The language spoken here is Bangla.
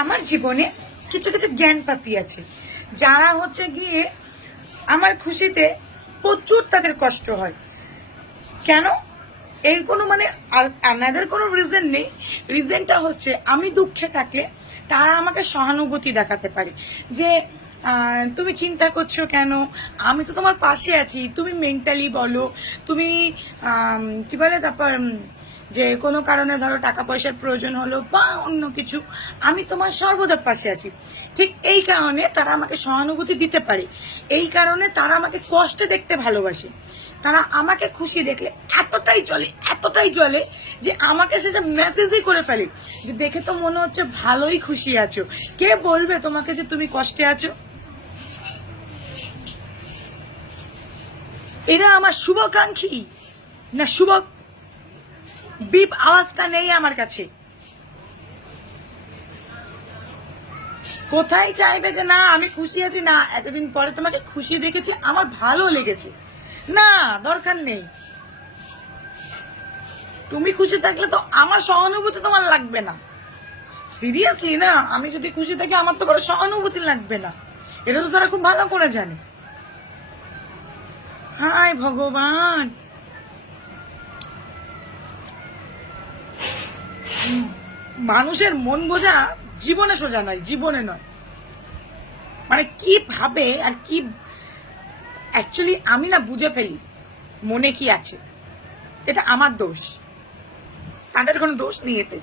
আমার জীবনে কিছু কিছু জ্ঞান পাপি আছে যারা হচ্ছে গিয়ে আমার খুশিতে প্রচুর তাদের কষ্ট হয়। কেন? এই কোনো মানে আনাদের কোনো রিজন নেই। রিজনটা হচ্ছে আমি দুঃখে থাকলে তারা আমাকে সহানুভূতি দেখাতে পারে যে তুমি চিন্তা করছো কেন, আমি তো তোমার পাশে আছি, তুমি মেন্টালি বলো, তুমি কি বলে তারপর যে কোনো কারণে ধরো টাকা পয়সার প্রয়োজন হলো বা অন্য কিছু, আমি তোমার সর্বদা পাশে আছি। ঠিক এই কারণে তারা আমাকে সহানুভূতি দিতে পারে, এই কারণে তারা আমাকে কষ্টে দেখতে ভালোবাসে। তারা আমাকে খুশি দেখলে এতটাই চলে যে আমাকে সে মেসেজই করে ফেলে যে দেখে তো মনে হচ্ছে ভালোই খুশি আছো, কে বলবে তোমাকে যে তুমি কষ্টে আছো। এরা আমার শুভাকাঙ্ক্ষী না শুভ বিপ আওয়াজটা নেই আমার কাছে। কোথায় চাইবে যে না আমি খুশি আছি, না এতদিন পরে তোমাকে খুশি দেখেছি আমার ভালো লেগেছে, না দরকার নেই। তুমি খুশি থাকলে তো আমার সহানুভূতি তোমার লাগবে না। সিরিয়াসলি না, আমি যদি খুশি থাকি আমার তো কোনো সহানুভূতি লাগবে না, এটা তো তারা খুব ভালো করে জানে। হায় ভগবান, মানুষের মন বোঝা জীবনে সোজা নয়, জীবনে নয়। মানে কি ভাবে আর কি অ্যাকচুয়ালি আমি না বুঝে ফেলি মনে কি আছে, এটা আমার দোষ, তাদের কোনো দোষ নেই এতে।